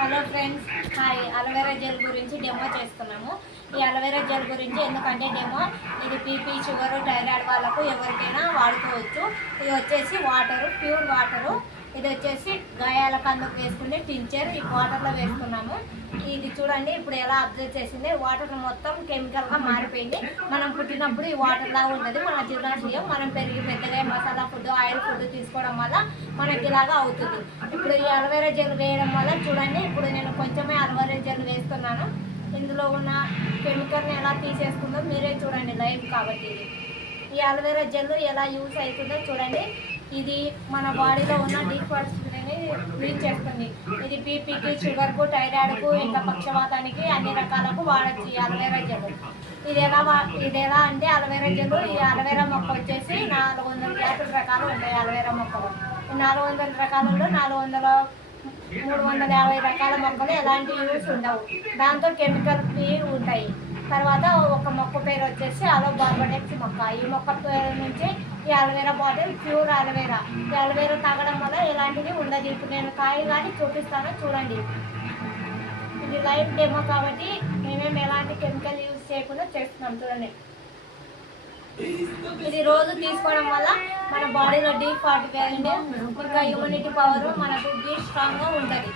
Hello friends, hi. Aloe vera gel గురించి demo చేస్తున్నాము. ఈ అలోవెరా జెల్ గురించి ఎందుకంటే డెమో ఇది బీపీ, షుగర్, థైరాయిడ్ వాళ్ళకు ఎవరికైనా వాడుకోవచ్చు. ఇది వచ్చేసి వాటరు, ప్యూర్ వాటరు. ఇది వచ్చేసి గాయాలకు అందుకు వేసుకునే టించర్. ఈ వాటర్లో వేసుకున్నాము. ఇది చూడండి ఇప్పుడు ఎలా అబ్జర్వ్ చేసింది. వాటర్ మొత్తం కెమికల్గా మారిపోయింది. మనం పుట్టినప్పుడు ఈ వాటర్ లాగా ఉంటుంది. మన జీర్ణాశయం మనం పెరిగి పెద్దగా మసాలా ఫుడ్, ఆయిల్ ఫుడ్ తీసుకోవడం వల్ల మనకి ఇలాగా అవుతుంది. ఇప్పుడు ఈ అలోవెరా జెల్ వేయడం వల్ల చూడండి, ఇప్పుడు నేను కొంచెమే అలోవెరా జెల్ వేస్తున్నాను. ఇందులో ఉన్న కెమికల్ని ఎలా తీసేస్తుందో మీరే చూడండి, లైవ్ కాబట్టి. ఈ అలోవెరా జెల్ ఎలా యూస్ అవుతుందో చూడండి. ఇది మన బాడీలో ఉన్న డీఫాల్ట్ని క్లీన్ చేస్తుంది. ఇది బీపీకి, షుగర్కు, థైరాయిడ్కు, ఇంకా పక్షవాతానికి అన్ని రకాలకు వాడచ్చు ఈ అలోవెరా జెల్. ఇది ఎలా అంటే అలోవెరా జెల్, ఈ అలోవెరా మొక్క వచ్చేసి 450 రకాలు ఉంటాయి. అలోవెరా మొక్కలు 400 రకాలలో 350 రకాల మొక్కలు ఎలాంటి యూస్ ఉండవు. దాంతో కెమికల్ ఫ్రీ ఉంటాయి. తర్వాత ఒక మొక్క పేరు వచ్చేసి అలో బార్బడెక్స్ మొక్క. ఈ మొక్క పేరు నుంచి ఈ అలోవెరా బాటిల్ ప్యూర్ అలోవెరా. ఈ అలోవెరా తాగడం వల్ల ఎలాంటిది ఉండదు. ఇప్పుడు నేను కాయలు కానీ చూపిస్తాను చూడండి. ఇది లైవ్ డెమో కాబట్టి మేమేం ఎలాంటి కెమికల్ యూజ్ చేయకుండా చేస్తున్నాం చూడండి. ఇది రోజు తీసుకోవడం వల్ల మన బాడీలో D40 ఇంకా ఇమ్యూనిటీ పవర్ మనకు స్ట్రాంగ్గా ఉంటుంది.